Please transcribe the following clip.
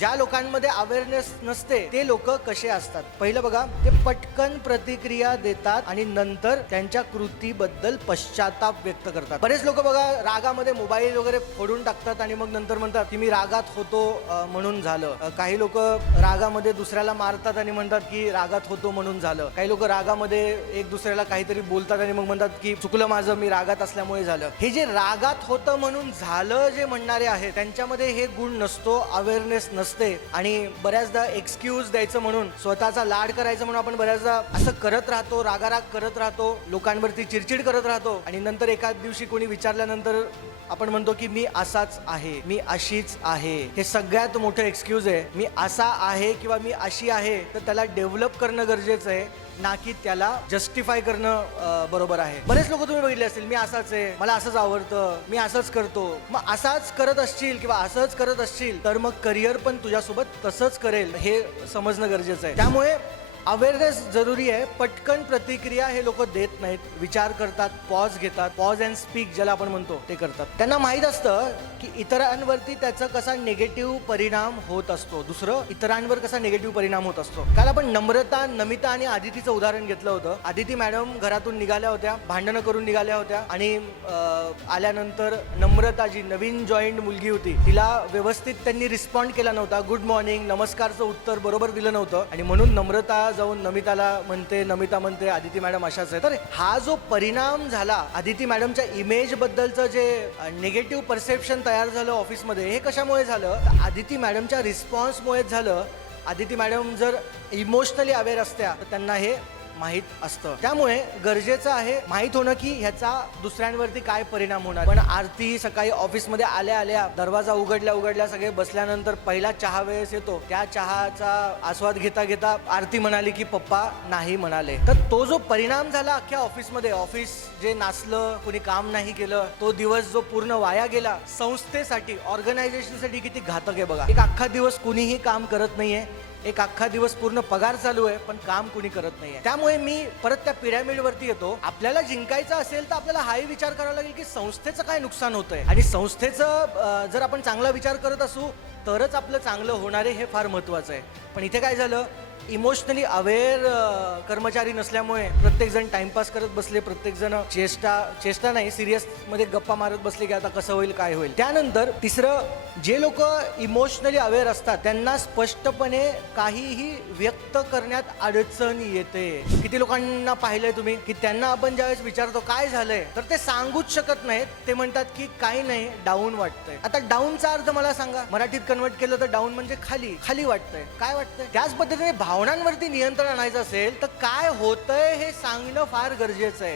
ज्या लोकांमध्ये अवेअरनेस नसते ते लोक कसे असतात. पहिलं बघा, ते पटकन प्रतिक्रिया देतात आणि नंतर त्यांच्या कृतीबद्दल पश्चाताप व्यक्त करतात. बरेच लोक बघा रागामध्ये मोबाईल वगैरे फोडून टाकतात आणि मग नंतर म्हणतात की मी रागात होतो म्हणून झालं. काही लोक रागामध्ये दुसऱ्याला मारतात आणि म्हणतात की रागात होतो म्हणून झालं. काही लोक रागामध्ये एक दुसऱ्याला काहीतरी बोलतात आणि मग म्हणतात की चुकलं माझं, मी रागात असल्यामुळे झालं. हे जे रागात होतं म्हणून झालं जे म्हणणारे आहेत त्यांच्यामध्ये हे गुण नसतो, अवेअरनेस नसते. आणि बऱ्याचदा एक्सक्यूज द्यायचं म्हणून, स्वतःचा लाड करायचं म्हणून आपण बऱ्याचदा असं करत राहतो, रागाराग करत राहतो, लोकांवरती चिडचिड करत राहतो आणि नंतर एखाद दिवशी कोणी विचारल्यानंतर आपण म्हणतो की मी असाच आहे, मी अशीच आहे. हे सगळ्यात मोठं एक्सक्यूज आहे. मी असा आहे किंवा मी अशी आहे तर त्याला डेव्हलप करणं गरजेचं आहे, ना की त्याला जस्टिफाय करणं बरोबर आहे. बरेच लोक तुम्ही बघितले असतील, मी असाच आहे, मला असंच आवडतं, मी असंच करतो. मग असाच करत असशील किंवा असंच करत असशील तर मग करिअर पण तुझ्यासोबत तसंच करेल हे समजणं गरजेचं आहे. त्यामुळे अवेअरनेस जरुरी आहे. पटकन प्रतिक्रिया हे लोक देत नाहीत, विचार करतात, पॉज घेतात, पॉज अँड स्पीक ज्याला आपण म्हणतो ते करतात. त्यांना माहीत असतं की इतरांवरती त्याचा कसा निगेटिव्ह परिणाम होत असतो. दुसरं, इतरांवर कसा निगेटिव्ह परिणाम होत असतो. काल आपण नम्रता, नमिता आणि आदितीचं उदाहरण घेतलं होतं. आदिती मॅडम घरातून निघाल्या होत्या, भांडणं करून निघाल्या होत्या आणि आल्यानंतर नम्रता जी नवीन जॉईंट मुलगी होती तिला व्यवस्थित त्यांनी रिस्पॉन्ड केला नव्हता. गुड मॉर्निंग, नमस्कारचं उत्तर बरोबर दिलं नव्हतं आणि म्हणून नम्रता जाऊन नमिताला म्हणते, नमिता म्हणते आदिती मॅडम अशाच आहे. तर हा जो परिणाम झाला, आदिती मॅडमच्या इमेज बद्दलचं जे निगेटिव्ह परसेप्शन तयार झालं ऑफिसमध्ये, हे कशामुळे झालं? आदिती मॅडमच्या रिस्पॉन्समुळे झालं. आदिती मॅडम जर इमोशनली अवेअर असत्या तर त्यांना हे माहीत असतं. त्यामुळे गरजेचं आहे माहीत होणं की ह्याचा दुसऱ्यांवरती काय परिणाम होणार. पण आरती सकाळी ऑफिसमध्ये आल्या आल्या दरवाजा उघडल्या सगळे बसल्यानंतर पहिला चहा वेळेस येतो, त्या चहाचा आस्वाद घेता घेता आरती म्हणाली की पप्पा नाही म्हणाले. तर तो जो परिणाम झाला अख्ख्या ऑफिसमध्ये, ऑफिस जे नाचलं, कोणी काम नाही केलं, तो दिवस जो पूर्ण वाया गेला, संस्थेसाठी, ऑर्गनायझेशनसाठी किती घातक आहे बघा. एक अख्खा दिवस कुणीही काम करत नाहीये, एक अख्खा दिवस पूर्ण पगार चालू आहे पण काम कुणी करत नाहीये. त्यामुळे मी परत त्या पिरॅमिड वरती येतो. आपल्याला जिंकायचं असेल तर आपल्याला हाही विचार करावा लागेल की संस्थेचं काय नुकसान होतंय आणि संस्थेचं जर आपण चांगला विचार करत असू तरच आपलं चांगलं होणार आहे, हे फार महत्वाचं आहे. पण इथे काय झालं, इमोशनली अवेअर कर्मचारी नसल्यामुळे प्रत्येकजण टाइमपास करत बसले, प्रत्येकजण चेष्टा नाही, सिरियस मध्ये गप्पा मारत बसले की आता कसं होईल काय होईल. त्यानंतर तिसरं, जे लोक इमोशनली अवेअर असतात त्यांना स्पष्टपणे काहीही व्यक्त करण्यात अडचण येते. किती लोकांना पाहिलंय तुम्ही की त्यांना आपण ज्यावेळेस विचारतो काय झालंय तर ते सांगूच शकत नाहीत. ते म्हणतात की काही नाही, डाऊन वाटतंय. आता डाऊनचा अर्थ मला सांगा, मराठीत कन्वर्ट केलं तर डाऊन म्हणजे खाली, खाली वाटतंय, काय वाटतंय. त्याच पद्धतीने भावनांवरती नियंत्रण आणायचं असेल तर काय होतंय हे सांगणं फार गरजेचं आहे.